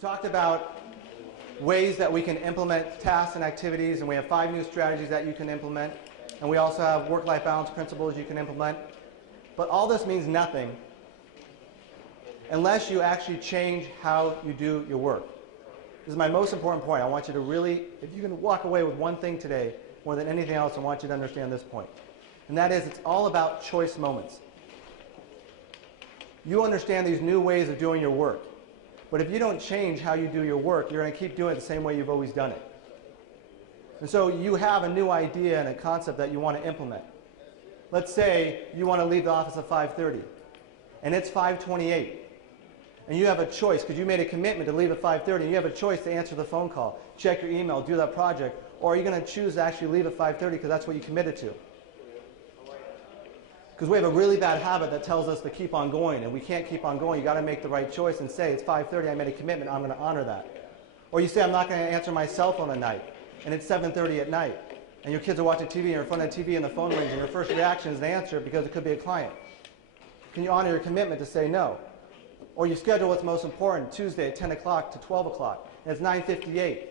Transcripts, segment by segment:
We've talked about ways that we can implement tasks and activities, and we have 5 new strategies that you can implement. And we also have work-life balance principles you can implement. But all this means nothing unless you actually change how you do your work. This is my most important point. I want you to really, if you can walk away with one thing today, more than anything else, I want you to understand this point. And that is, it's all about choice moments. You understand these new ways of doing your work. But if you don't change how you do your work, you're going to keep doing it the same way you've always done it. And so you have a new idea and a concept that you want to implement. Let's say you want to leave the office at 5:30, and it's 5:28. And you have a choice, because you made a commitment to leave at 5:30, and you have a choice to answer the phone call, check your email, do that project, or are you going to choose to actually leave at 5:30 because that's what you committed to? Because we have a really bad habit that tells us to keep on going, and we can't keep on going. You've got to make the right choice and say, it's 5:30, I made a commitment, I'm going to honor that. Or you say, I'm not going to answer my cell phone at night, and it's 7:30 at night, and your kids are watching TV, and you're in front of the TV, and the phone rings, and your first reaction is to answer it because it could be a client. Can you honor your commitment to say no? Or you schedule what's most important, Tuesday at 10 o'clock to 12 o'clock, and it's 9:58.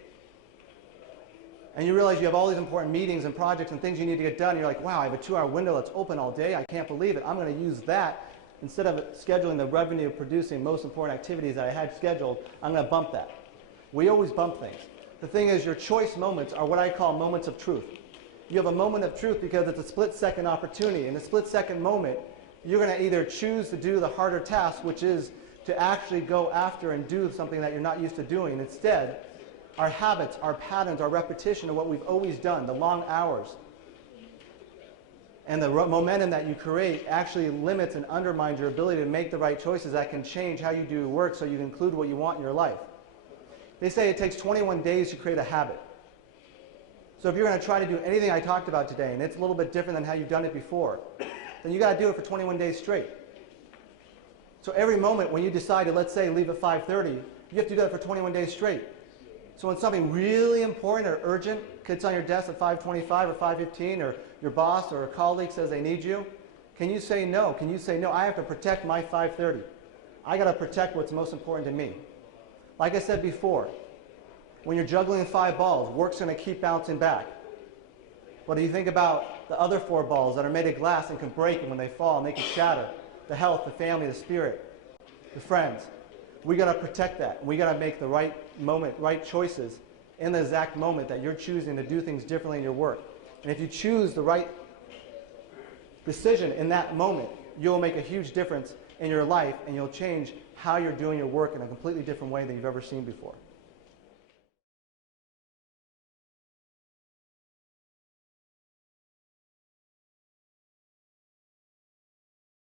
And you realize you have all these important meetings and projects and things you need to get done. And you're like, wow, I have a 2-hour window that's open all day. I can't believe it. I'm going to use that. Instead of scheduling the revenue-producing most important activities that I had scheduled, I'm going to bump that. We always bump things. The thing is, your choice moments are what I call moments of truth. You have a moment of truth because it's a split-second opportunity. In a split-second moment, you're going to either choose to do the harder task, which is to actually go after and do something that you're not used to doing. Instead, our habits, our patterns, our repetition of what we've always done, the long hours, and the momentum that you create actually limits and undermines your ability to make the right choices that can change how you do your work so you can include what you want in your life. They say it takes 21 days to create a habit. So if you're going to try to do anything I talked about today, and it's a little bit different than how you've done it before, then you got to do it for 21 days straight. So every moment when you decide to, let's say, leave at 5:30, you have to do that for 21 days straight. So when something really important or urgent gets on your desk at 5:25 or 5:15, or your boss or a colleague says they need you, can you say no? Can you say, no, I have to protect my 5:30. I got to protect what's most important to me. Like I said before, when you're juggling 5 balls, work's going to keep bouncing back. What do you think about the other 4 balls that are made of glass and can break, and when they fall and they can shatter? The health, the family, the spirit, the friends. We got to protect that. We got to make the right moment, right choices in the exact moment that you're choosing to do things differently in your work. And if you choose the right decision in that moment, you'll make a huge difference in your life, and you'll change how you're doing your work in a completely different way than you've ever seen before.